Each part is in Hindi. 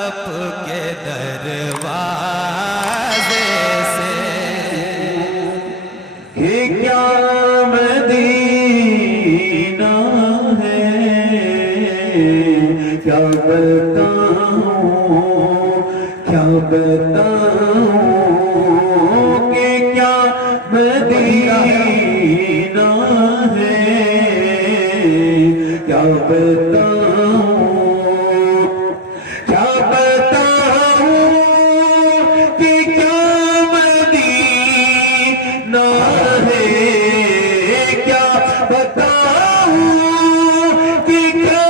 आपके दरवाजे से कि क्या मदीना है, क्या बताऊं, क्या बताऊं कि क्या मदीना है, क्या बताऊं, क्या बताऊं कि क्या मदीना है, क्या बताऊं कि क्या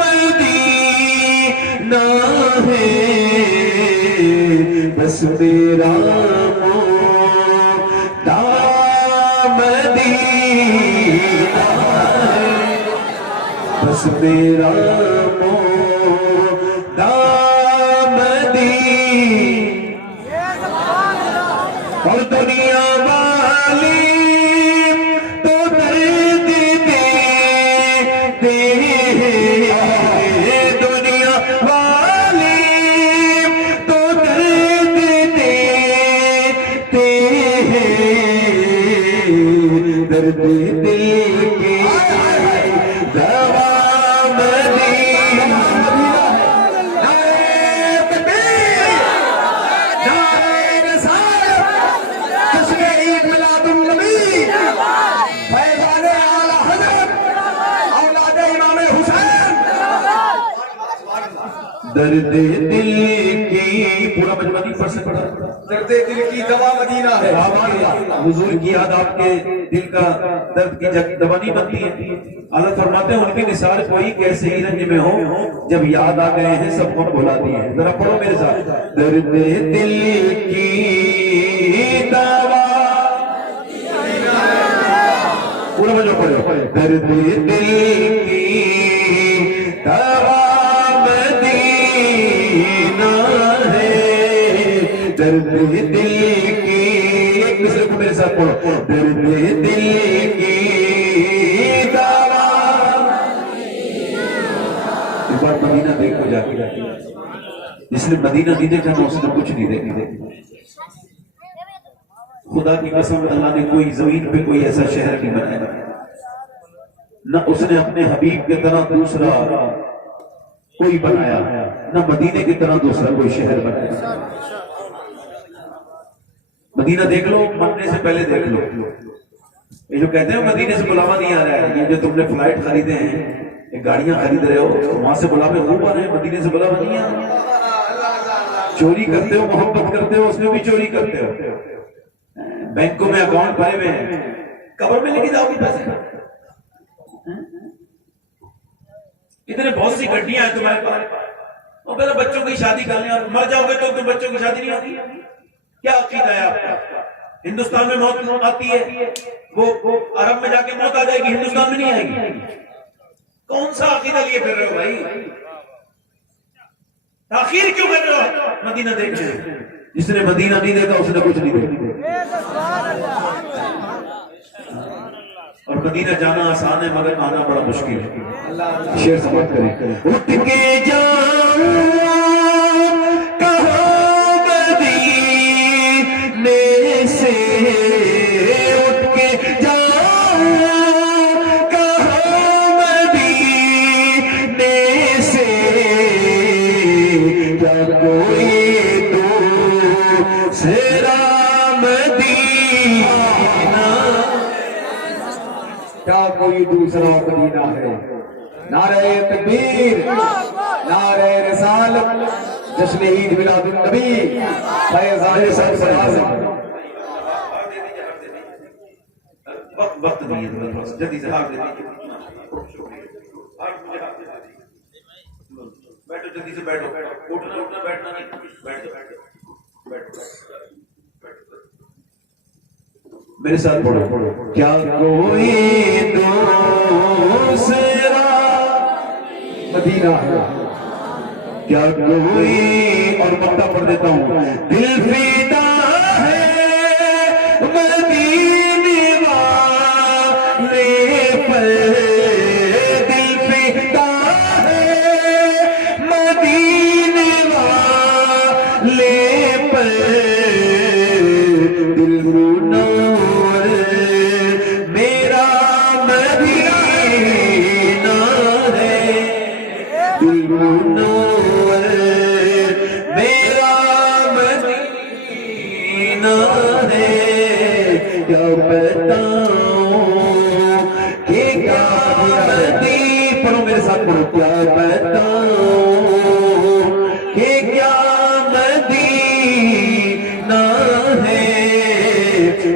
मदीना है। बस मेरा मदीना है, बस मेरा और दुनिया वाली तो दर्द देते हैं, दुनिया वाली तो दर्द देते हैं, दर्द दिल की दवा मदीना। दर्द दिल की पूरा बचपन ही पढ़ से पढ़ा, दर्द दिल की दवा मदीना है। हुजूर की याद आपके दिल का दर्द की दवा नहीं बनती है। अल्लाह फरमाते हैं उनकी निसार कोई कैसे ही रंज में हो, जब याद आ गए हैं सब कौन भुला दिए। जरा पढ़ो मेरे साथ, दर्द दिल की दवा, पूरा बचपन पढ़ो, दर्द दिल की दवा दर्द दिल की, एक दूसरे को मेरे साथ पढ़ो, दर्द दिल की दवा। एक बार मदीना देखो जाके, जिसने मदीना नहीं देखा ना उसने कुछ नहीं देखा। खुदा की कसम अल्लाह ने कोई जमीन पे कोई ऐसा शहर नहीं बनाया, न उसने अपने हबीब की तरह दूसरा कोई बनाया, न मदीने की तरह दूसरा कोई शहर बनाया। मदीना देख लो, मरने से पहले देख लो। ये जो कहते हैं मदीने से बुलावा नहीं आ रहा है, ये जो तुमने फ्लाइट खरीदे हैं, ये गाड़ियां खरीद रहे हो, वहां से बुलावे खूब आ रहे हैं, मदीने से बुलावा नहीं आ रहा। चोरी करते हो, मोहब्बत करते हो, उसमें भी चोरी करते हो। बैंकों में अकाउंट भरे हुए हैं, कब्र में लेके जाओगे पैसे। इतने बहुत सी गड्डियां हैं तुम्हारे पास, और पहले बच्चों की शादी कर लें और मर जाओगे तो तुम बच्चों की शादी नहीं होती। क्या अकीदा है आपका? हिंदुस्तान में मौत आती है, वो अरब में जाके मौत आ जाएगी, हिंदुस्तान में नहीं आएगी। कौन सा अकीदा लिए फिर रहे हो भाई? आखिर क्यों कर रहे हो? मदीना देख रहे हो, जिसने मदीना नहीं देखा उसने कुछ नहीं देखा। और मदीना जाना आसान है मगर आना बड़ा मुश्किल है। शेर समाप्त करें, उठ के जाऊं से, उठ के जाऊं कहाँ मदीने से, क्या कोई दूसरा मदीना, क्या कोई दूसरा मदीना है। नारे तकबीर, नारे रिसालत, जश्न ईद मिलादुन नबी, फैज़ान सब वक्त नहीं है, जल्दी से हाथ दे दीजिए। बैठो, जल्दी से बैठो, उठना उठना बैठना नहीं, बैठो बैठो बैठो। मेरे साथ पढ़ो, क्या कोई दूसरा मदीना है, क्या कोई, और मक्ता पढ़ देता हूँ, दिल फिदा है मदीने वाले पर, दिल फिदा है मदीने वाले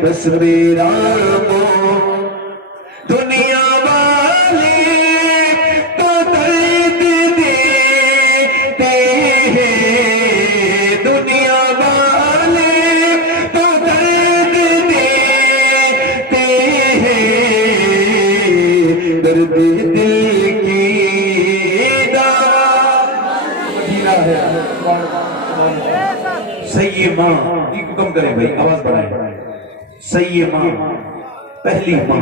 बस मेरा को दुनिया वाले तो दर्द देते हैं, दुनिया वाले तो दर्द देते हैं, दर्द दिल की दवा है। सही माँ कम करें भाई, आवाज बढ़ाएं। सही माँ पहली माँ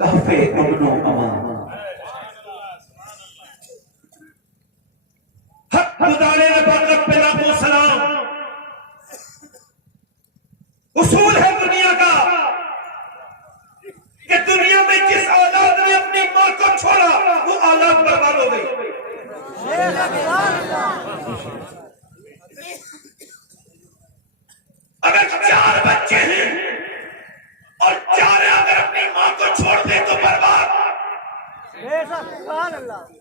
काफे अमनो अमान, हक गुजारे बरकत पे लाखों सलाम। उसूल है दुनिया का कि दुनिया में जिस औलाद ने अपनी माँ को छोड़ा वो औलाद बर्बाद हो गई। अगर 4 बच्चे हैं और 4 अगर अपनी माँ को छोड़ दे तो बर्बाद।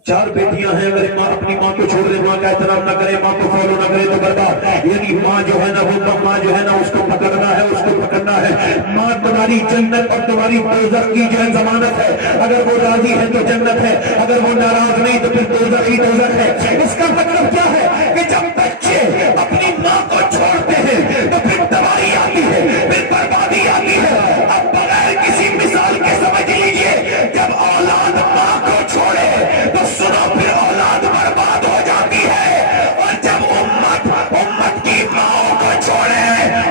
4 बेटियां हैं, अगर माँ अपनी माँ को छोड़ दे, माँ का एहतराम ना करे, माँ को फॉलो ना करे तो बर्बाद। यानी माँ जो है ना, वो माँ जो है ना, उसको पकड़ना है, उसको पकड़ना है। माँ तुम्हारी जन्नत और तुम्हारी दोज़ख की जो है जमानत है। अगर वो राजी है तो जन्नत है, अगर वो नाराज नहीं तो फिर दोज़ख ही दोज़ख है। इसका मतलब क्या है कि जब बच्चे अपनी माँ को छोड़ते हैं तो फिर तबाही आती है, फिर बर्बादी आती है। अब बगैर किसी मिसाल के समझ लीजिए, जब औलाद माँ को छोड़े तो सुनो फिर औलाद बर्बाद हो जाती है। और जब उम्मत की माओ को छोड़े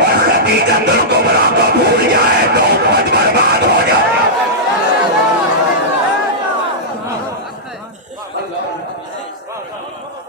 और खदीजतुल कुबरा को भूल जाए तो उम्मत बर्बाद हो जाए।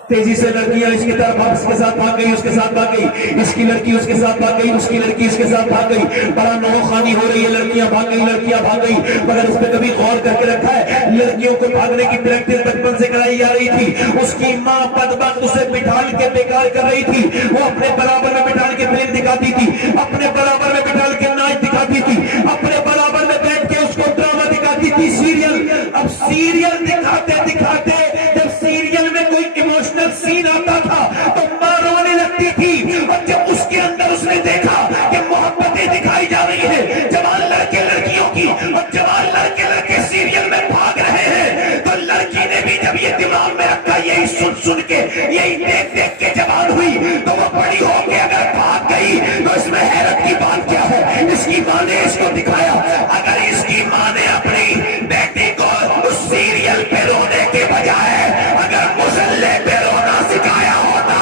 तेजी से लड़कियां इसकी तरफ इसके साथ भाग गई, उसके साथ भाग गई, इसकी लड़की उसके साथ भाग गई, उसकी लड़की इसके साथ भाग गई। बड़ा नौखानी हो रही है, लड़कियां भाग गई, लड़कियां भाग गई। मगर इस पे कभी गौर करके रखा है, लड़कियों को भागने की प्रैक्टिस बचपन से कराई जा रही थी। उसकी माँ बदबख्त उसे बिठाल के बेकार कर रही थी। वो अपने बराबर में बिठाल के फिल्म दिखाती थी, अपने बराबर में बिठाल के नाच दिखाती थी, अपने बराबर में बैठ के उसको ड्रामा दिखाती थी, सीरियल। अब सीरियल दिखाते दिखाते जब सीरियल में कोई इमोशनल सीन आता था तो मां रोने लगती थी। और जब उसके अंदर उसने देखा कि मोहब्बतें दिखाई जा रही है जवान लड़के लड़कियों की, और जवान लड़के लड़के सीरियल में भाग रहे हैं, तो लड़की ने भी जब ये दिमाग में रखा, यही सुन सुन के, यही देख देख के जवान हुई, तो वो बड़ी होके अगर भाग गई तो इसमें हैरत की बात क्या है? इसकी माँ ने इसको दिखाया। अगर इसकी माँ ने अपनी बेटी को उस सीरियल पे रोने के बजाय अगर मुसल्ले पे रोना सिखाया होता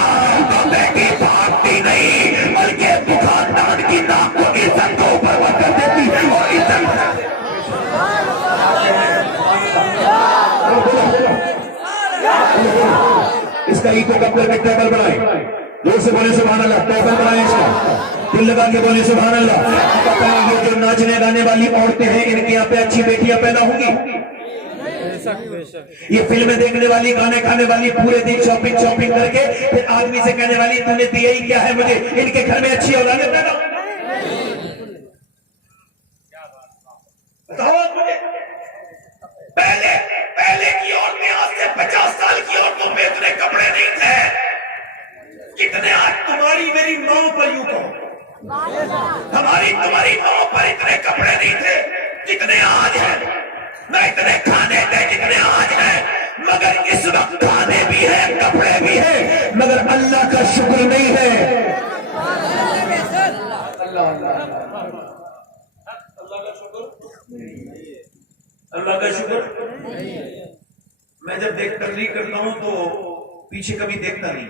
तो बेटी भागती नहीं, बल्कि बुखारदान की नाक को इज्जत को ऊपर कर देती। और इज्जत इसका इको कपड़े में टेबल बनाए, जोर से बोले सुभान अल्लाह। टेबल बनाए, इसका दिल लगा के बोले सुभान अल्लाह। ये जो नाचने गाने वाली औरतें हैं, इनके यहाँ पे अच्छी बेटियां पैदा होंगी। ये फिल्में देखने वाली, गाने खाने वाली, पूरे दिन शॉपिंग शॉपिंग करके फिर आदमी से कहने वाली तूने दिया ही क्या है मुझे, इनके घर में अच्छी औलादें पैदा बताओ मुझे। पहले की औरतें आज से 50 साल की औरतों में इतने कपड़े नहीं थे कितने आज तुम्हारी मेरी माओ पर यूं कहो, हमारी तुम्हारी माओ पर इतने कपड़े नहीं थे जितने आज हैं, न इतने खाने थे जितने आज हैं। मगर इस वक्त खाने भी है, कपड़े भी है, मगर अल्लाह का शुक्र नहीं है। अल्लाह का शुक्र। मैं जब तकरीर करता हूं तो पीछे कभी देखता नहीं।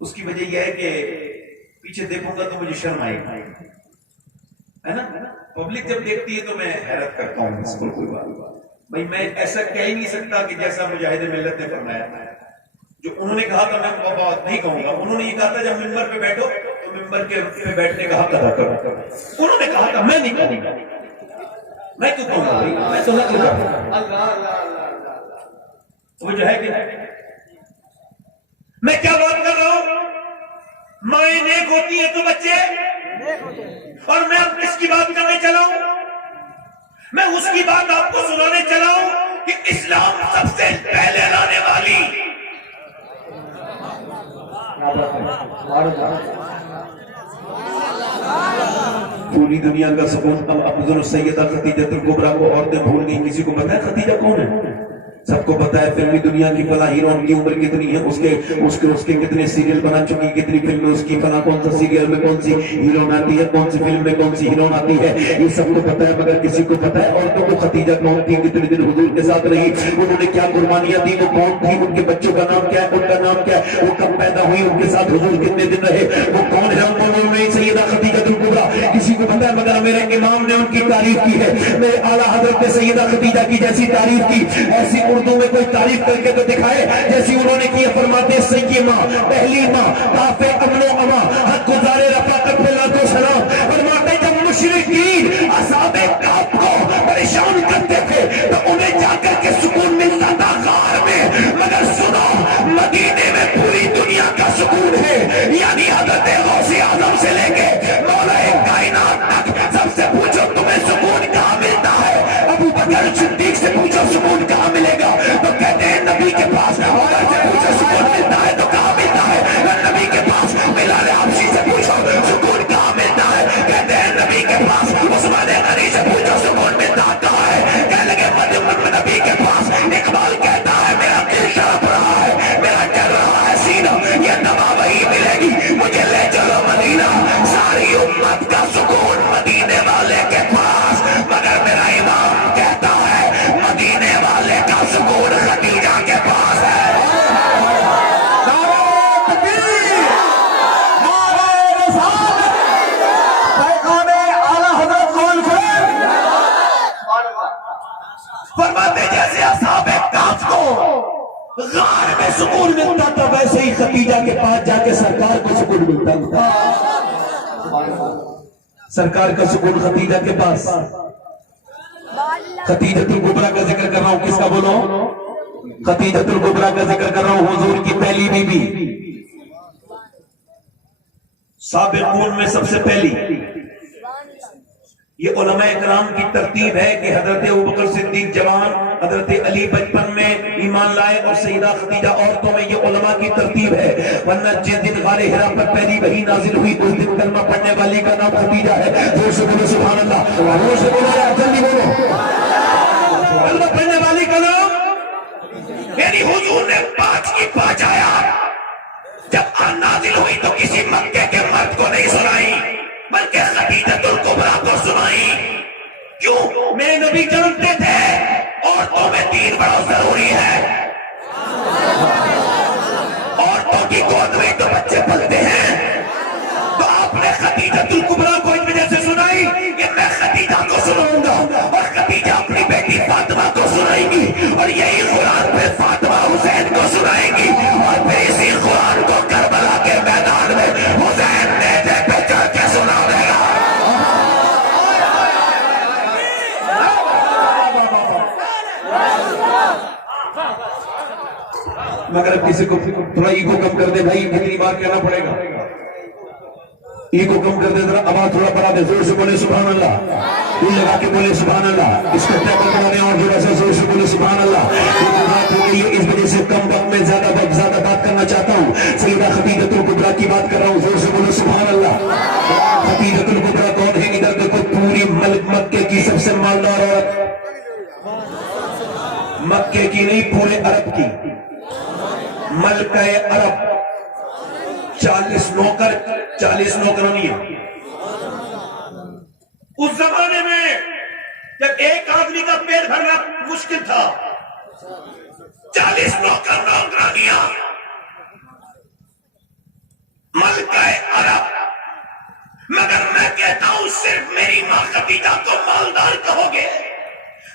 उसकी वजह यह है कि पीछे देखूंगा तो मुझे शर्म आएगी, है ना। पब्लिक जब देखती है तो मैं हैरत करता हूँ, बिल्कुल कोई बात भाई। मैं ऐसा कह ही नहीं सकता कि जैसा मुजाहिद मिल्लत ने फरमाया, जो उन्होंने कहा था मैं वो बात नहीं कहूंगा। उन्होंने ये कहा था जब मिंबर पे बैठो तो मिंबर के पे बैठने का हक अदा करो। उन्होंने कहा था, मैं नहीं कहूंगा। मैं क्यों कहूंगा भाई, मैं तो वो जो है कि मैं क्या बात कर रहा हूं, माएं नेक होती है तो बच्चे, और मैं अब किसकी बात करने चला हूं? मैं उसकी बात आपको सुनाने चला हूं कि इस्लाम सबसे पहले लाने वाली पूरी दुनिया का सुकून अब अफजल सैयदा खदीजतुल कुबरा को औरतें भूल गई। किसी को पता है खदीजा कौन है? सबको पता है फिल्मी दुनिया की फला हीरोइन की उम्र कितनी है, उसके उसके उसके कितने सीरियल बना चुकी, कितनी फिल्में उसकी, फला कौन सा सीरियल में कौन सी हीरोइन आती है, कौन सी फिल्म में कौन सी हीरोइन आती है, ये सबको पता है। मगर किसी को पता है औरतों को खदीजा कौन थी, कितने दिन हुजूर के साथ रही, उन्होंने क्या कुर्बानियां दी, वो कौन थी, उनके बच्चों का नाम क्या है, उनका नाम क्या है, वो कब पैदा हुई, उनके साथ हुजूर कितने दिन रहे, वो कौन है, उनको में सैयदा खदीजतुल कुबरा किसी को पता है? मगर मेरे इमाम ने उनकी तारीफ की है, मेरे आला हजरत ने सैयदा खदीजा की जैसी तारीफ की, ऐसी उर्दू में कोई तारीफ करके तो दिखाए जैसी उन्होंने की। फरमाते सैयदी माँ, पहली माँ, काफे अमनो अमा, हक गुजारे रफाकत पे लातो सलाम। फरमाते जब मुशरिकीन असहाबे काब को परेशान करते थे तो उन्हें जाकर के सुकून मिलता था गार में, मगर सुनो मदीने में पूरी दुनिया का सुकून है। यानी हजरत गौसे आजम से लेके मौलाए कायनात तक सबसे पूछो तुम्हें सुकून कहाँ मिलता है? अबू बकर सिद्दीक से पूछो सुकून कहाँ मिलेगा तो कहते हैं नबी के पास। और से पूछो सुकून मिलता है तो कहाँ मिलता है? नबी के पास। बिलाल हबशी से पूछो सुकून कहाँ मिलता है? कहते हैं नबी के पास। उस्मान गनी से पूछो सुकून मिलता कहाँ है? कहने लगे नबी के पास। इकबाल कहता है मेरा दिल तड़प रहा है, मेरा डर रहा है सीना, ये दवा वही मिलेगी, मुझे ले चलो मदीना। सारी उम्मत का सुकून मदीने वाले के पास, मगर मेरा इमाम कहता है मदीने वाले का सुकून खदीजा के पास है। फरमाते जैसे असहाबे काफ को गार में सुकून मिलता था वैसे ही खदीजा के पास जाके सरकार को सुकून मिलता था। सरकार का सुकून खदीजा के पास। खदीजतुल कुबरा का जिक्र कर रहा हूं, किसका बोलो? खदीजतुल कुबरा का जिक्र कर रहा हूं, हुजूर की पहली बीबी, साबिकून में सबसे पहली। ये उलमा इकराम की तरतीब है कि हजरत अबू बकर सिद्दीक जवान, हजरत अली बचपन में ईमान लाए और सैयदा खदीजा औरतों में, ये उलमा की तरतीब है। वरना जिस दिन गारे हिरा पर पहली वही नाजिल हुई उस दिन कलमा पढ़ने वाली का नाम खदीजा है। जोर से बोलो सुभान अल्लाह, जोर से बोलो यार, जल्दी बोलो। कलमा पढ़ने वाली का नाम यानी हुजूर ने 5 की 5 आयात जब नाजिल हुई तो किसी मक्के के मर्द को नहीं सुनाई बल्कि खदीजतुल कुबरा को सुनाई। क्यों? मेरे नबी जानते थे औरतों में दीन बड़ा जरूरी है। औरतों की गोद में तो बच्चे पलते हैं, तो आपने खदीजतुल कुबरा को इस वजह से सुनाई कि मैं खदीजा को सुनाऊंगा और खदीजा अपनी बेटी फातिमा को सुनाएंगी और यही कुरान पे फातिमा हुसैन को सुनाएंगी और फिर इसी कुरान को करबला के मैदान में हुसैन ने पे चढ़ के सुना देगा। मगर अब किसी को थोड़ा ईगो कम कर दे भाई, कितनी बार कहना पड़ेगा, ईगो कम कर दे, जरा आवाज थोड़ा बढ़ा दे, जोर से बोले सुभान अल्लाह, दिल लगा के बोले सुभान अल्लाह। इसको टैकल बनाने और जोर से जोर से बोले सुभान अल्लाह। ये बात हो गई है, इस वजह से कम वक्त में ज्यादा बात करना चाहता हूँ। सैयदा खदीजतुल कुबरा की बात कर रहा हूँ, जोर से बोले सुभान अल्लाह। खदीजतुल कुबरा कौन है? इधर देखो, पूरी मक्के की सबसे मालदार औरत, मक्के की नहीं पूरे अरब की, मलकाए अरब। 40 नौकर, 40 नौकरानियां। उस जमाने में जब एक आदमी का पेट भरना मुश्किल था, 40 नौकर नौकरानियां, मलकाए अरब। मगर मैं कहता हूं सिर्फ मेरी मां खदीजा को मालदार कहोगे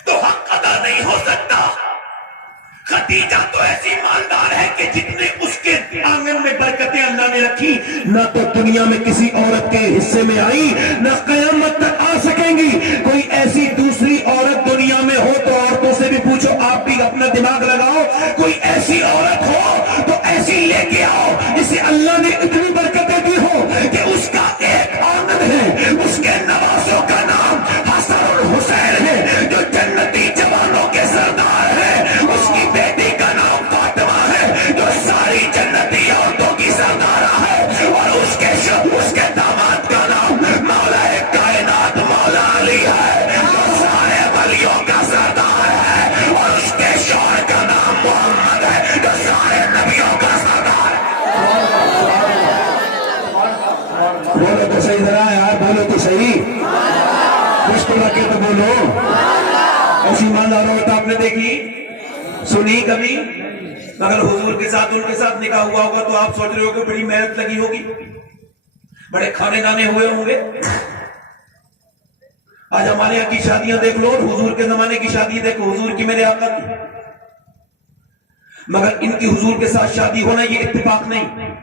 तो हक अदा नहीं हो सकता। खदीजा तो ऐसी मालदार है कि जितने उसके आंगन में बरकतें अल्लाह ने रखी ना तो दुनिया में किसी औरत के हिस्से में आई, ना कयामत तक आ सकेंगी। कोई ऐसी दूसरी औरत दुनिया में हो तो औरतों से भी पूछो, आप भी अपना दिमाग लगाओ, कोई ऐसी औरत हो तो ऐसी लेके आओ जिसे अल्लाह ने इतनी बरकतें दी हो कि उसका एक आंगन है, उसके नवाजों का नाम हसन और हुसैन है, जो जन्नती जवानों के सरदार है। उसकी बेटी का नाम फातिमा है, जो सारी जन्नती औरतों की सरदारा है, और उसके दामाद का नाम मौलाए कायनात बोलो तो सही, कुछ तो रखे तो बोलो। ऐसी ईमानदारों आपने देखी सुनी कभी? अगर हुजूर के साथ उनके साथ निकाह हुआ होगा तो आप सोच रहे हो कि बड़ी मेहनत लगी होगी, बड़े खाने दाने हुए होंगे। आज हमारे यहाँ की शादियां देख लो, हुजूर के जमाने की शादी देखो, हुजूर की मेरे आका की, मगर इनकी हुजूर के साथ शादी होना ये इत्तेफाक नहीं,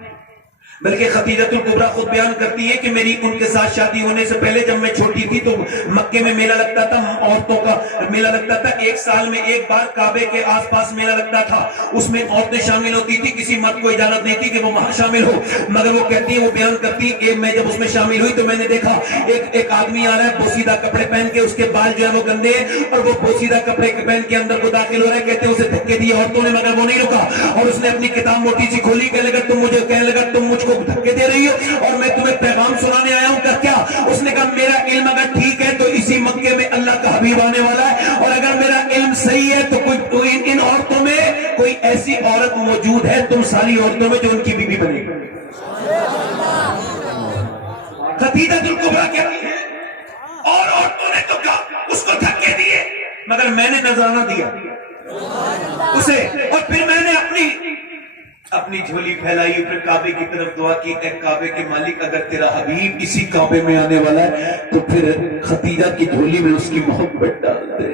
बल्कि खतीजतुल कुबरा खुद बयान करती है कि मेरी उनके साथ शादी होने से पहले जब मैं छोटी थी तो मक्के में मेला लगता था, औरतों का मेला लगता था, एक साल में एक बार काबे के आसपास मेला लगता था, उसमें औरतें शामिल होती थी, किसी मर्द को इजाजत नहीं थी कि वो वहां शामिल हो। मगर वो कहती है, वो बयान करती है, मैं जब उसमें शामिल हुई तो मैंने देखा एक आदमी आ रहा है बोसीदा कपड़े पहन के, उसके बाल जो है वो गंदे हैं और वो बोसीदा कपड़े पहन के अंदर को दाखिल हो रहा है। कहते उसे धक्के दिए औरतों ने, मगर वो नहीं रुका और उसने अपनी किताब मोटी सी खोली, कहने लगा तुम मुझको धक्के दे रही हो और मैं तुम्हें पैगाम सुनाने आया हूं। क्या? उसने कहा मेरा इल्म अगर ठीक है तो इसी मक्के में अल्लाह का हबीब आने वाला है, और अगर मेरा इल्म सही है तो कोई इन औरतों में कोई ऐसी औरत मौजूद है तुम सारी औरतों में जो उनकी बीवी बनेगी। खतीजतुल कुबरा कहती है, और औरतों ने तो कहा उसको धक्के दिए, मगर मैंने नजराना दिया उसे, और फिर मैंने अपनी झोली फैलाई, फिर काबे की तरफ दुआ की, काबे के मालिक अगर तेरा हबीब इसी काबे में आने वाला है तो फिर खतीजा की झोली में उसकी मोहब्बत डाल दे।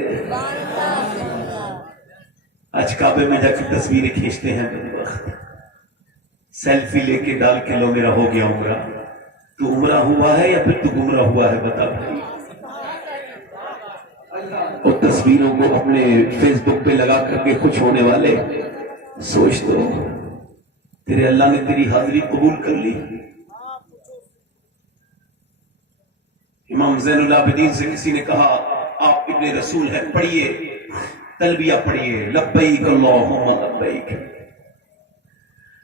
आज काबे में जाकर तस्वीरें खींचते हैं, सेल्फी लेके डाल के लो मेरा हो गया उम्रा। तू उम्रा हुआ है या फिर तू गुमरा हुआ है, बता भाई। और तस्वीरों को अपने फेसबुक पे लगा करके खुश होने वाले, सोच दो तेरे अल्लाह ने तेरी हाजिरी कबूल कर ली। इमाम ज़ैनुल आबिदीन से किसी ने कहा आप इब्ने रसूल हैं, पढ़िए तलबिया पढ़िए, लब्बैक अल्लाहुम्मा लब्बैक,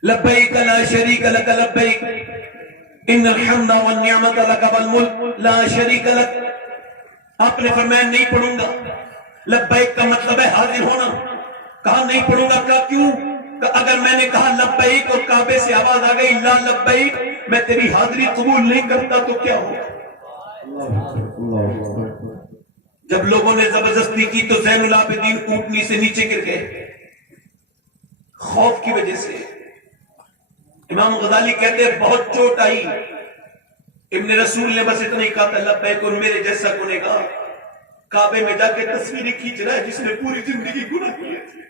लब्बैक ला शरीक लक लब्बैक, इन्नल हम्दा वन निअमत लक वल मुल्क ला शरीक लक। आपने फरमाया नहीं पढ़ूंगा, लब्बैक का मतलब है हाजिर होना। कहा नहीं पढ़ूंगा, का क्यों? अगर मैंने कहा लब्बैक और काबे से आवाज आ गई ला लब्बैक, मैं तेरी हाजिरी कबूल नहीं करता तो क्या होगा? जब लोगों ने जबरदस्ती की तो ज़ैनुल आबिदीन ऊंटनी से नीचे गिर गए खौफ की वजह से। इमाम गजाली कहते हैं बहुत चोट आई, इब्ने रसूल ने बस इतना ही कहा था लब्बैक, और मेरे जैसा गुनहगार काबे में जाके तस्वीरें खींच रहा है जिसने पूरी जिंदगी गुनाह किए थे,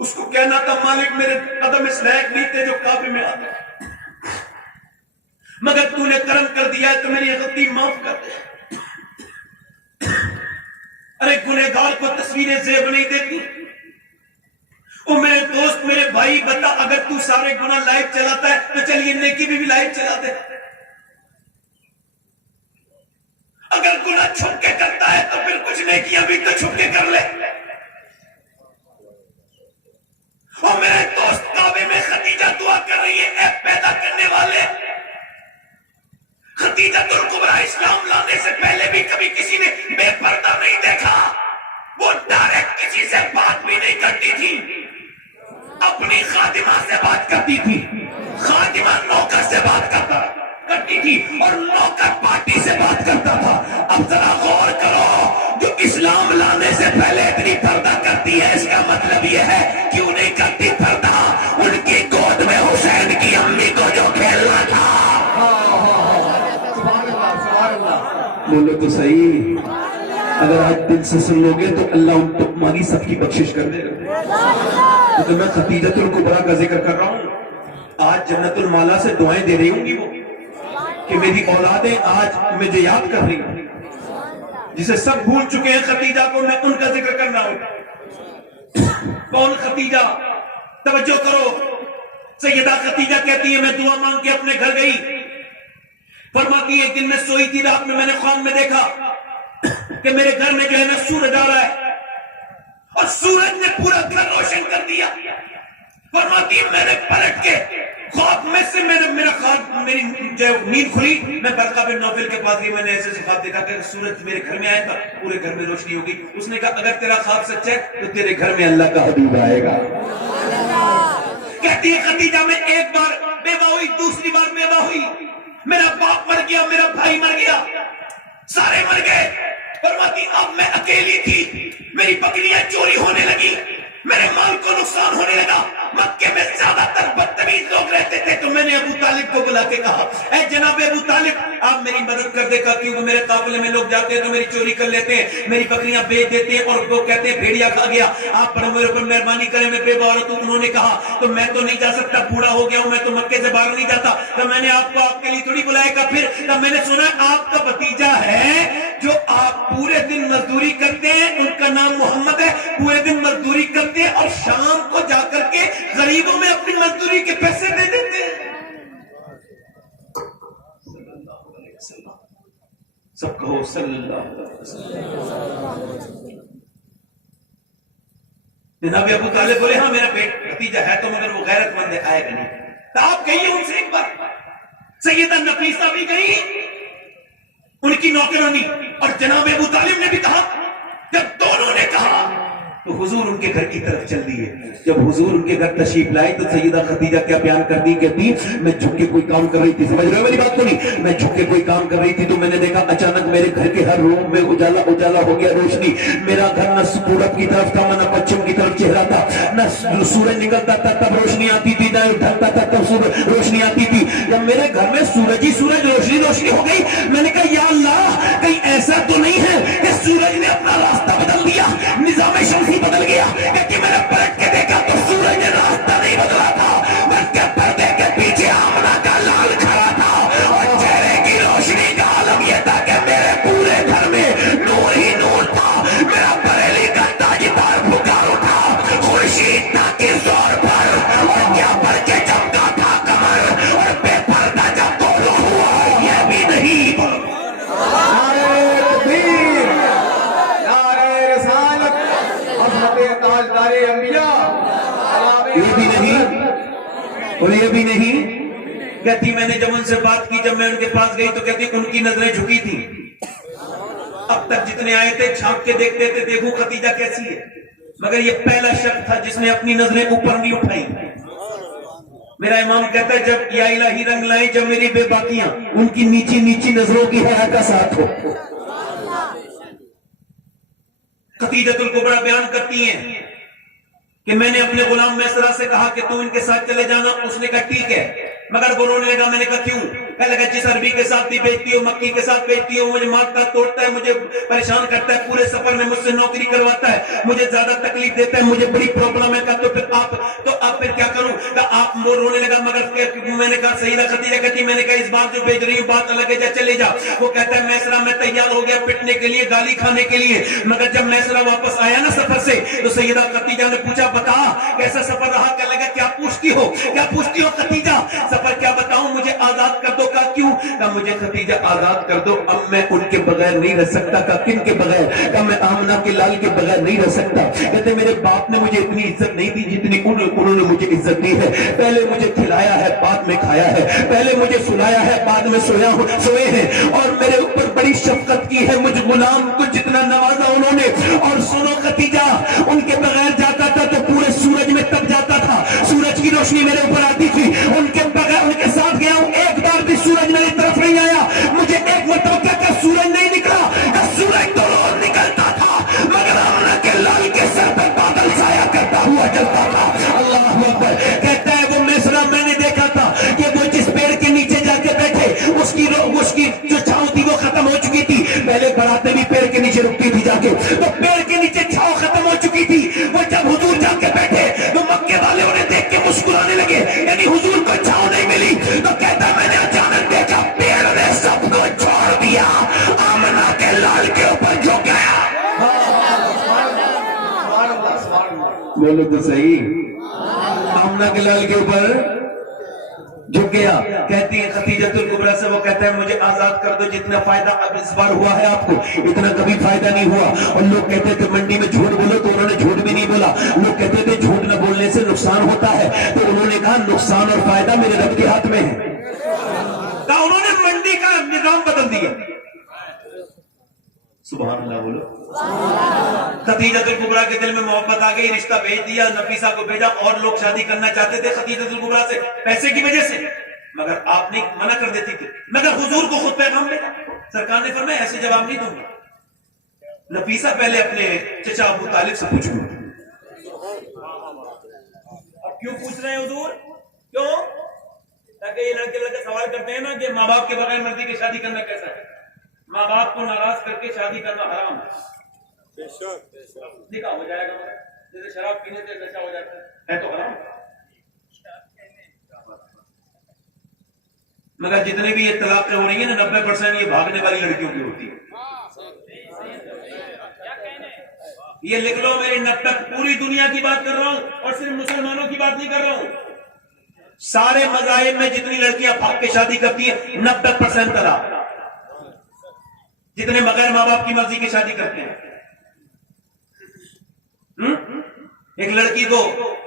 उसको कहना था मालिक मेरे कदम इस लायक नहीं थे जो काबे में आते, मगर तूने करम कर दिया है तो मेरी गलती माफ कर दे। अरे गुनहगार को तस्वीरें जेब नहीं देती। ओ मेरे दोस्त मेरे भाई बता, अगर तू सारे गुनाह लाइव चलाता है तो चलिए नेकी भी लाइव चला दे। अगर गुनाह छुप के करता है तो फिर कुछ नेकियां भी तो छुप के कर ले। और मेरे दोस्त काबे में खतीजा दुआ कर रही है, ऐप पैदा करने वाले। खतीजतुल कुबरा इस्लाम लाने से पहले भी कभी किसी ने बेपर्दा नहीं देखा। वो डायरेक्ट किसी से बात भी नहीं करती थी, अपनी खादिमा से बात करती थी, खादिमा नौकर से बात करती थी और नौकर पार्टी से बात करता था। अब जरा गौर करो, जो इस्लाम लाने से पहले इतनी पर्दा करती है, इसका मतलब यह है क्यों नहीं करती पर्दा? उनकी गोद में हुसैन की अम्मी को जो खेलना था। बोलो तो सही, अगर आज दिल से सुन लोगे तो अल्लाह उन तुम्हारी सबकी बख्शिश कर देगा। तो मैं खतीजतुल कुबरा का जिक्र कर रहा हूं, आज जन्नतुल माला से दुआएं दे रही होंगी वो कि मेरी औलादें आज मुझे याद कर रही हैं, जिसे सब भूल चुके हैं खतीजा को मैं उनका जिक्र कर रहा हूं। कौन खतीजा? तवज्जो करो, सैयदा खतीजा कहती है मैं दुआ मांग के अपने घर गई, फरमाती है कि मैं सोई थी, रात में मैंने ख्वाब में देखा कि मेरे घर में जो है ना सूरज आ रहा है और सूरज ने पूरा घर रोशन कर दिया। फरमाती है मैंने पलट के ख्वाब में से मेरा ख्वाब, मेरी जो नींद खुली, मैं बरका बिन नौफल के पास गई, मैंने ऐसे ख्वाब देखा कि सूरज मेरे घर में आएगा, पूरे घर में रोशनी होगी। उसने कहा अगर तेरा ख्वाब सच है तो तेरे घर में अल्लाह का हबीब आएगा। कहती है खतीजा में एक बार बेवा हुई, दूसरी बार बेवा हुई, मेरा बाप मर गया, मेरा भाई मर गया, सारे मर गए। फरमाती अब मैं अकेली थी, मेरी बकरियां चोरी होने लगी, मेरे माल को नुकसान होने लगा। मक्के में ज्यादातर बदतमीज लोग रहते थे, तो मैंने अबू तालिब को बुला के कहा, ऐ जनाब अबू तालिब, आप मेरी मदद कर देगा, क्योंकि मेरे काफिले में लोग जाते हैं तो मेरी चोरी कर लेते हैं, मेरी बकरियां बेच देते हैं और वो कहते हैं भेड़िया खा गया, आप पर मेरे ऊपर मेहरबानी करें, मैं बेवा औरत हूं। उन्होंने कहा तो मैं तो नहीं जा सकता, बूढ़ा हो गया हूं, मैं तो मक्के से बाहर नहीं जाता। तो मैंने आपको आपके लिए थोड़ी बुलाएगा। फिर तब मैंने सुना आपका भतीजा है जो आप पूरे दिन मजदूरी करते हैं, उनका नाम मोहम्मद है, पूरे दिन मजदूरी करते हैं और शाम को जाकर के गरीबों में अपनी मजदूरी के पैसे दे देते हैं। सब कहो सल्लल्लाहु अलैहि वसल्लम। जनाब अबू तालिब बोले हाँ मेरा भतीजा है, तो मगर वो गैरतमंद है, आएगा नहीं। तो आप कहिए उनसे एक बार। सैयदा नफीसा भी गई, उनकी नौकरानी, और जनाब अबू तालिब ने भी कहा। जब दोनों ने कहा तो हुजूर उनके घर की तरफ चल दिए। जब हुजूर उनके घर तशरीफ लाए तो सैयदा खदीजा क्या बयान कर दी, कहती मैं झुक के कोई काम कर रही थी, समझ रहे हो मेरी बात को नहीं, मैं झुक के कोई काम कर रही थी तो मैंने देखा अचानक मेरे घर के हर रूम में उजाला उजाला हो गया, रोशनी। मेरा घर न पूरब की तरफ था न पश्चिम की तरफ चेहरा था, न सूरज निकलता था तब रोशनी आती थी, न ढलता था तब रोशनी आती थी। जब मेरे घर में सूरज ही सूरज, रोशनी रोशनी हो गई, मैंने कहा या अल्लाह कहीं ऐसा तो नहीं है कि सूरज ने अपना रास्ता बदल दिया, निजाम शम्सी बदल गया। क्योंकि मैंने पलट के देखा तो सूरज ने रास्ता नहीं बदला था, बल्कि पर्दे के पीछे आमना का लाल खड़ा था और चेहरे की रोशनी का आलम यह था कि मेरे पूरे घर में नूर ही नूर था। मेरा बरेली का ताजदार पुकार उठा, खुर्शीद था किस जोर पर, और क्या पर के चमका था कमर, और बेपर्दा जब गोलू हुआ यह भी नहीं। ये भी नहीं और ये भी नहीं। कहती मैंने जब उनसे बात की, जब मैं उनके पास गई तो कहती उनकी नजरें झुकी थी, अब तक जितने आए थे झांक के देखते थे देखूं खदीजा कैसी है, मगर ये पहला शख्स था जिसने अपनी नजरें ऊपर नहीं उठाई। मेरा इमाम कहता है जब या इलाही रंग लाए जब मेरी बेबाकियां, उनकी नीची नीची नजरों की हया का साथ हो। खदीजतुल कुबरा बयान करती हैं कि मैंने अपने गुलाम मैसरा से कहा कि तुम इनके साथ चले जाना, उसने कहा ठीक है, मगर वो रोने लगा। मैंने कहा क्यों? कहने लगा जिस अरबी के साथ भी बेचती हो, मक्की के साथ बेचती हो, मुझे मारता तोड़ता है, मुझे परेशान करता है, पूरे सफर में मुझसे नौकरी करवाता है, मुझे ज्यादा तकलीफ देता है, मुझे बड़ी प्रॉब्लम है। तो फिर आप फिर क्या करूं? आप वो रोने लगा। मगर मैंने कहा सईदा खदीजा कहती मैंने कहा इस बात जो भेज रही हूँ बात अलग है, जा चले जा। वो कहता है मैसरा मैं तैयार हो गया पिटने के लिए, गाली खाने के लिए। मगर जब मैसरा वापस आया ना सफर से तो सैयदा खदीजा ने पूछा बता कैसा सफर रहा? क्या लगा क्या पूछती हो खदीजा? सफर क्या बताऊं, मुझे आजाद कर दो। का क्यों? का मुझे खदीजा आजाद कर दो, अब मैं उनके बगैर नहीं रह सकता। का किन के बगैर? का मैं आमना के लाल के बगैर नहीं रह सकता। कहते मेरे बाप ने मुझे इतनी इज्जत नहीं दी जितनी उन्होंने मुझे इज्जत दी है। पहले मुझे खिलाया है बाद में खाया है, पहले मुझे सुलाया है बाद में सोए हैं, और मेरे ऊपर बड़ी शफकत की है, मुझ गुलाम को जितना नवाजा उन्होंने। और सुनो खदीजा, उनके बगैर जाता था तो पूरे सूरज में तब जाता था, सूरज की रोशनी मेरे ऊपर आती थी। उनके बगैर उनके साथ गया हूं, एक बार भी सूरज मेरी तरफ नहीं आया। मुझे एक मतलब क्या सूरज नहीं निकला, सूरज तो रोज निकलता था, मगर आमना के लाल के सर पर बादल साया करता हुआ चलता था। अल्लाह अकबर। कहता है वो मिस्रा मैंने देखा था कि वो जिस पेड़ के नीचे जाके बैठे उसकी जो छांव थी वो खत्म हो चुकी थी। पहले बरातें भी पेड़ के नीचे रुकती थी जाके, तो पेड़ के नीचे छांव खत्म हो चुकी थी। वो जब हुजूर जाके बैठे तो मक्के वाले उन्हें देख के मुस्कुराने लगे, यानी हुजूर को छांव नहीं मिली। तो कहता मैंने अचानक देखा पेड़ ने सबको छोड़ दिया, आमना के लाल के ऊपर झुक गया। बोलो तो सही, आमना के लाल के ऊपर झुक गया। कहती है खदीजतुल कुबरा से, वो कहता है मुझे आजाद कर दो, जितना फायदा अब इस बार हुआ है आपको इतना कभी फायदा नहीं हुआ। और लोग कहते थे मंडी में झूठ बोलो, तो उन्होंने झूठ भी नहीं बोला। लोग कहते थे झूठ न बोलने से नुकसान होता है, तो उन्होंने कहा नुकसान और फायदा मेरे रब के हाथ में है। तो उन्होंने मंडी का निजाम बदल दिया। सुभान अल्लाह बोलो। खदीजतुल कुबरा के दिल में मोहब्बत आ गई, रिश्ता भेज दिया, नफीसा को भेजा, और लोग शादी करना चाहते थे खदीजतुल कुबरा से पैसे की वजह से, मगर आपने मना कर देती थी, मगर हुजूर को खुद पैगाम भेजा, सरकार ने फरमाया ऐसे जवाब नहीं दूंगा। नफीसा पहले अपने चचा अबू तालिब से पूछ लो। अब क्यों पूछ रहे हैं हुजूर? क्यों? ताकि ये लड़के सवाल करते हैं ना कि माँ बाप के बगैर मर्दी की शादी करना कैसा है। माँ बाप को नाराज करके शादी करना हराम है, निकाह हो जाएगा, जैसे शराब पीने से नशा हो जाता है तो हराम। मगर जितने भी ये तलाक़ें हो रही है ना, 90% ये भागने वाली लड़कियों की होती है। ये लिख लो, मेरी नब्बत पूरी दुनिया की बात कर रहा हूं और सिर्फ मुसलमानों की बात नहीं कर रहा हूं। सारे मज़ाहिब में जितनी लड़कियां भाग के शादी करती है 90% तलाक, जितने बगैर माँ बाप की मर्जी की शादी करते हैं। एक लड़की को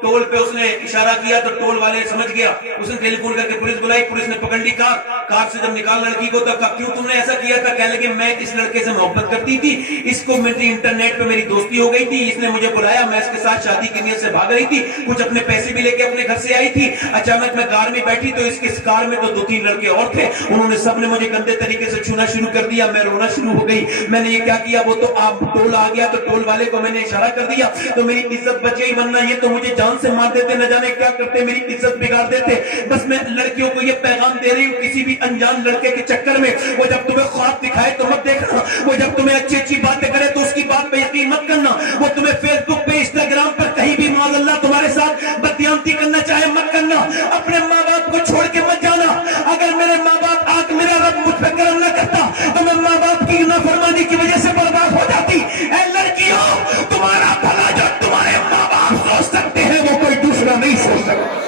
टोल पे उसने इशारा किया तो टोल वाले समझ गया, उसने टेलीफोन करके पुलिस बुलाई, पुलिस ने पकड़ ली कार से जब निकाल लड़की को तो कहा क्यों तुमने ऐसा किया था? कहने लगे मैं इस लड़के से मोहब्बत करती थी, इसको मेरी इंटरनेट पे मेरी दोस्ती हो गई थी, इसने मुझे बुलाया, मैं इसके साथ शादी की नीयत से भाग रही थी, कुछ अपने पैसे भी लेके अपने घर से आई थी, अचानक मैं कार में बैठी तो इसके कार में तो 2-3 लड़के और थे, उन्होंने सबने मुझे गंदे तरीके से छूना शुरू कर दिया, मैं रोना शुरू हो गई। मैंने ये क्या किया? वो तो आप टोल आ गया तो टोल वाले को मैंने इशारा कर दिया तो मेरी इज्जत बच गई, वरना ये तो मुझे जान से मार देते, न जाने क्या करते, मेरी इज्जत बिगाड़ देते। बस मैं लड़कियों को ये पैगाम दे रही हूँ, किसी भी अनजान लड़के के चक्कर में वो जब तुम्हें ख्वाब दिखाए तो मत देखना, वो जब तुम्हें अच्छी अच्छी बातें करे तो उसकी बात पे यकीन मत करना, वो तुम्हें फेसबुक पे इंस्टाग्राम पर कहीं भी माज़अल्लाह तुम्हारे साथ बदयानती करना चाहे मत करना। अपने माँ बाप को छोड़ के मत जाना। अगर मेरे माँ बाप आज मेरा रब मुझ पर करम न करता तो मैं माँ बाप की नाफरमानी की वजह से बर्बाद हो जाती। ऐ लड़कियों, तुम्हारा भला जो तुम्हारे माँ बाप सोच सकते हैं वो कोई दूसरा नहीं सोच सकता।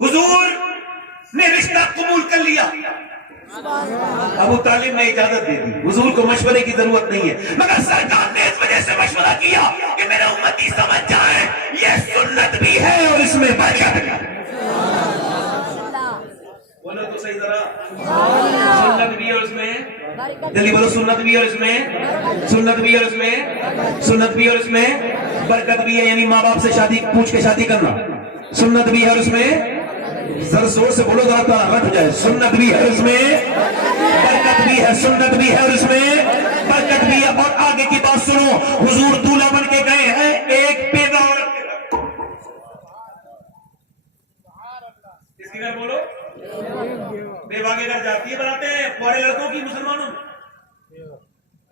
हुजूर ने रिश्ता कबूल कर लिया, अबू तालिब ने इजाजत दे दी, हुजूर को मशवरे की जरूरत नहीं है, मगर सरकार ने इस वजह से मशवरा किया कि मेरे उम्मती समझ जाए ये सुन्नत भी है और इसमें बरकत है। बोलो तो सही जरा, सुन्नत भी है उसमें, जल्दी बोलो, सुन्नत भी है और इसमें, सुन्नत भी है और इसमें, सुन्नत भी है और इसमें बरकत भी है। यानी माँ बाप से शादी पूछ के शादी करना सुन्नत भी है और उसमें, जरा जोर से बोलो जरा ताकत हो जाए, सुन्नत भी है उसमें बरकत भी है, सुन्नत भी है और उसमें बरकत भी है। और आगे की बात सुनो, हुजूर दूल्हा बन के गए हैं एक बेवा औरत के घर। किसके घर? बोलो, बेवा के घर जाती है, बनाते हैं बड़े लड़कों की। मुसलमानों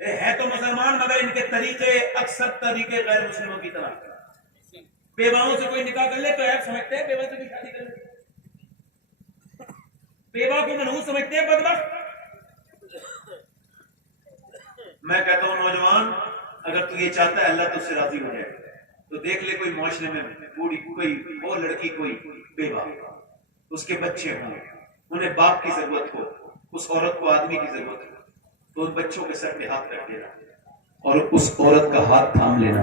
है तो मुसलमान मगर इनके तरीके अक्सर तरीके गैर मुस्लिमों की तरह। बेवाओं से कोई निकाह कर ले तो ऐप समझते हैं, बेवा से भी शादी कर ले, बेवा को मनहूस समझते हैं, बदबख्त। मैं कहता हूं नौजवान, अगर तू ये चाहता है अल्लाह तुझसे राजी हो जाए तो देख ले कोई मुआशरे में बूढ़ी कोई और लड़की, कोई बेवा, उसके बच्चे हों, उन्हें बाप की जरूरत हो, उस औरत को आदमी की जरूरत हो, तो उन बच्चों के सर पे हाथ रख देना और उस औरत का हाथ थाम लेना।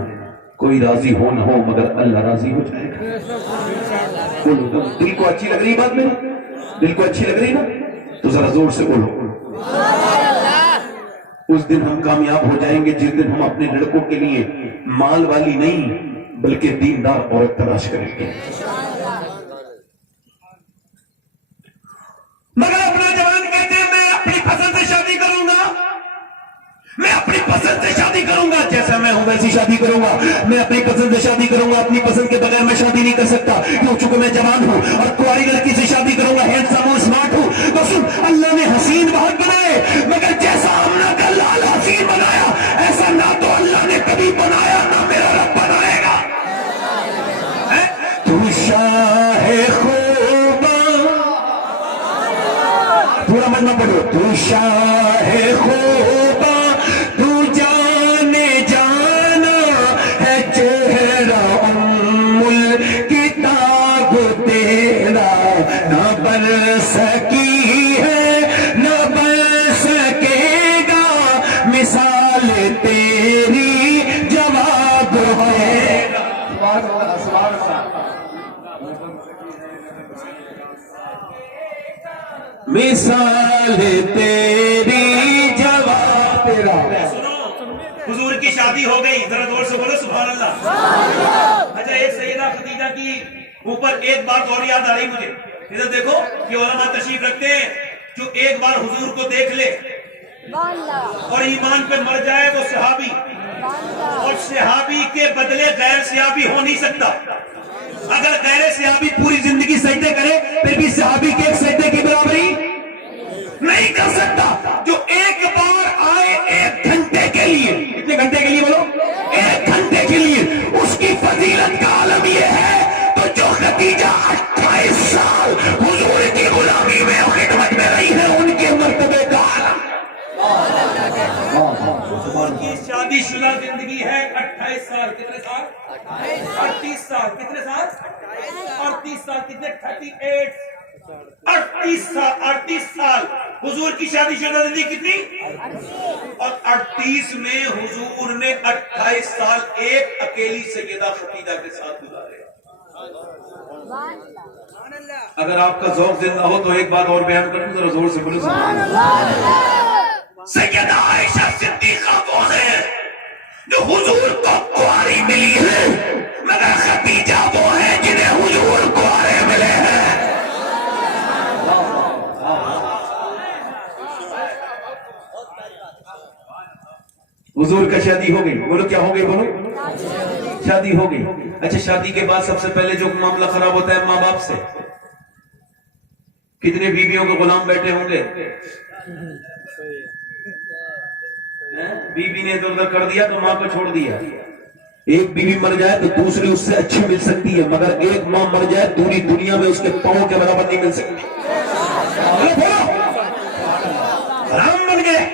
कोई राजी हो ना हो मगर अल्लाह राजी हो जाएगा। बोलो, दिल को अच्छी लग रही बात मेरी? दिल को अच्छी लग रही ना? तो जरा जोर से बोलो। उस दिन हम कामयाब हो जाएंगे जिस दिन हम अपने लड़कों के लिए माल वाली नहीं बल्कि दीनदार औरत तलाश करेंगे। मगर अपना जवान कहते हैं मैं अपनी पसंद से शादी करूंगा, मैं अपनी पसंद से शादी करूंगा, जैसा मैं हूं वैसी शादी करूंगा, मैं अपनी पसंद से शादी करूंगा, अपनी पसंद के बगैर मैं शादी नहीं कर सकता क्यों? चूंकि मैं जवान हूं और कुंवारी लड़की से शादी करूंगा, हैंडसम हूं, स्मार्ट हूं। तो सुन, अल्लाह ने हसीन बहुत बनाए मगर जैसा हमने का लाल हसीन बनाया ऐसा ना तो अल्लाह ने कभी बनाया ना मेरा रब बनाएगा। तू शाहे खूबा, पूरा मत पढ़ो, तू शाहे खूबा, सकी है न बन सकेगा, मिसाल तेरी जवाब है। मिसाल तेरी जवाब तेरा। हुजूर की शादी हो गई, जरा जोर से बोलो सुभान अल्लाह। अच्छा, एक सैयदा खदीजा की ऊपर एक बात और याद आ रही मुझे। इधर देखो कि उलमा तशरीफ रखते हैं, जो एक बार हुजूर को देख ले और ईमान पे मर जाए वो सहाबी, और सहाबी के बदले गैर सहाबी हो नहीं सकता। अगर गैर सहाबी पूरी जिंदगी सजदे करे फिर भी सहाबी के एक सजदे की बराबरी नहीं कर सकता। जो एक बार आए 1 घंटे के लिए, कितने घंटे के लिए बोलो, 1 घंटे के लिए, उसकी फजीलत का आलम यह है। तो जो खदीजा 28 साल हुजूर की गुलामी में और खिदमत में रही है, उनके मर्तबे का आलम। उनकी शादीशुदा जिंदगी है 28 साल। कितने साल? 38 साल। कितने साल? 38 साल। कितने? 38। 38 साल हुजूर की शादीशुदा जिंदगी कितनी? और 38 में हुजूर ने 28 साल एक अकेली सैयदा खदीजा के साथ गुजारे। अगर आपका ज़ौक़ जिंदा हो तो एक बात और बयान करूं, जरा जोर से बोलो सुभान अल्लाह। सैयदा आयशा सिद्दीक़ा वो है जो हुजूर को कुंवारी मिली है, मगर खदीजा वो है जिन्हें हुजूर कुंवारे मिले हैं। हुजूर का शादी हो गई, बोलो क्या हो गई, बोलो शादी हो गई। अच्छा, शादी के बाद सबसे पहले जो मामला खराब होता है माँ बाप से। कितने बीवियों के गुलाम बैठे होंगे, बीवी ने इधर उधर कर दिया तो माँ को छोड़ दिया। एक बीवी मर जाए तो दूसरी उससे अच्छी मिल सकती है, मगर एक माँ मर जाए पूरी दुनिया में उसके पांव के बराबर नहीं मिल सकती। हराम बन गए।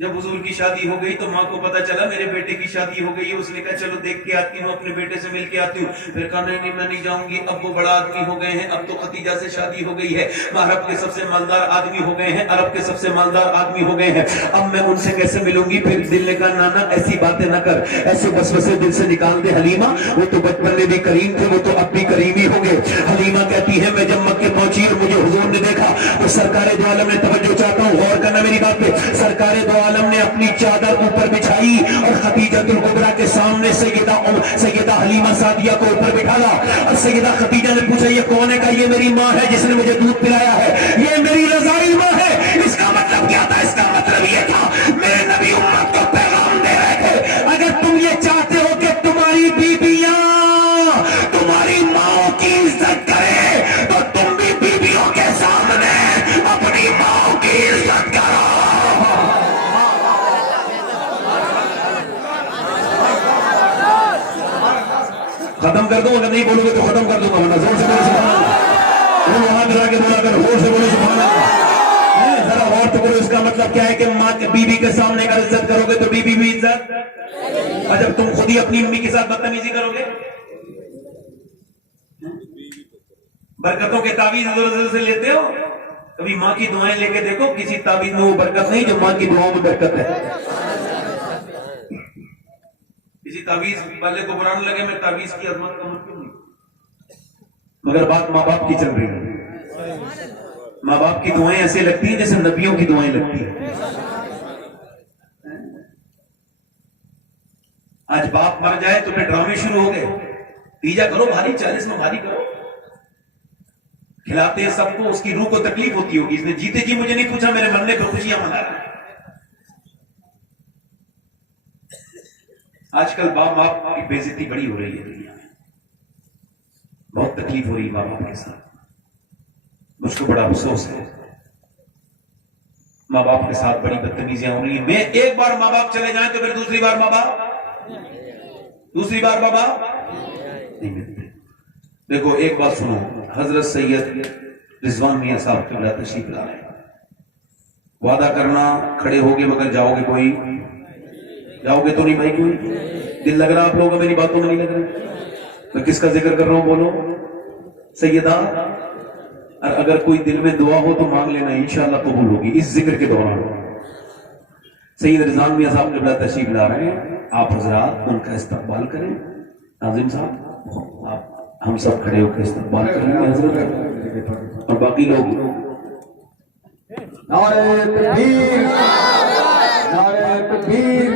जब हुजूर की शादी हो गई तो माँ को पता चला मेरे बेटे की शादी हो गई है। उसने कहा चलो देख के आती हूँ, अपने बेटे से मिल के आती हूँ। फिर कहा नहीं मैं नहीं जाऊंगी, अब वो बड़ा आदमी हो गए हैं, अब तो खदीजा से शादी हो गई है, अरब के सबसे मालदार आदमी हो गए हैं, अरब के सबसे मालदार आदमी हो गए हैं, अब मैं उनसे कैसे मिलूंगी। फिर दिल ने कहा नाना ऐसी बातें न कर, ऐसे वसवसे दिल से निकाल दे। हलीमा वो तो बचपन में भी करीम थे, वो तो अब भी करीम ही होंगे। हलीमा कहती है मैं जब मक्के पहुंची और मुझे हुजूर ने देखा तो सरकारे दो आलम ने, तवज्जो चाहता हूँ गौर करना मेरी बात पे, सरकारे दो आलम ने अपनी चादर ऊपर बिछाई और खदीजतुल कुबरा के सामने सैयदा हलीमा सादिया को ऊपर बिठाला। और सैयदा खदीजा ने पूछा ये कौन है? का ये मेरी माँ है जिसने मुझे दूध पिलाया है, ये मेरी रज़ाई माँ है। इसका मतलब क्या था? इसका मतलब ये था मेरे नबी उम्मत को पैगाम दे रहे थे, अगर तुम ये चाहते हो कि तुम्हारी बीबियां तुम्हारी माँ की इज्जत करे तो तुम भी बीबियों के सामने अपनी माँ की इज्जत करो। खत्म कर दूं, अगर नहीं बोलोगे तो खत्म कर दूंगा, वरना जोर से बोलो सुभान अल्लाह। हाथ लगा के बोला कर, जोर से बोलो सुभान अल्लाह। जरा और तो बोलो, इसका मतलब क्या है कि माँ के बीवी के सामने अगर इज्जत करोगे तो बीवी भी इज्जत, और जब तुम खुद ही अपनी मम्मी के साथ बदतमीजी करोगे। बरकतों के तावीज इधर उधर से लेते हो, कभी माँ की दुआएं लेके देखो, किसी तावीज में वो बरकत नहीं जो माँ की दुआओं में बरकत है। किसी तावीज वाले को बुरा न लगे, मैं तावीज की अजमत कम क्यों नहीं, मगर बात माँ बाप की चल रही है। माँ बाप की दुआएं ऐसे लगती हैं जैसे नबियों की दुआएं लगती हैं। आज बाप मर जाए तो फिर ड्रामे शुरू हो गए, तीजा करो भारी, 40 में भारी करो, खिलाते हैं सबको, उसकी रूह को तकलीफ होती होगी, इसने जीते जी मुझे नहीं पूछा, मेरे मरने पर खुशियां मना रहा है। आजकल बाप बाप की बेइज्जती बड़ी हो रही है दुनिया में, बहुत तकलीफ हो रही है बाप बाप के साथ। मुझको बड़ा अफसोस है, माँ बाप के साथ बड़ी बदतमीजियां हो रही है। मैं एक बार माँ बाप चले जाएं तो फिर दूसरी बार माँ बाप नहीं मिलते। देखो एक बात सुनो, हजरत सैयद रिजवान मियां साहब क़िबला तशरीफ ला रहे हैं। वादा करना खड़े होगे मगर जाओगे कोई, जाओगे तो नहीं भाई कोई। दिल लग रहा आप लोगों का मेरी बातों में नहीं लग रहा। मैं किसका जिक्र कर रहा हूं बोलो? सैयदा। और अगर कोई दिल में दुआ हो तो मांग लेना, इंशाअल्लाह कबूल होगी इस जिक्र के दौरान। सैयद रिजवान मियां साहब क़िबला तशरीफ ला रहे हैं, आप हजरात उनका इस्तकबाल करें। नाज़िम साहब आप हम सब खड़े होकर इस्तकबाल करेंगे हजरत, और बाकी लोग नारे तकबीर। नारे तकबीर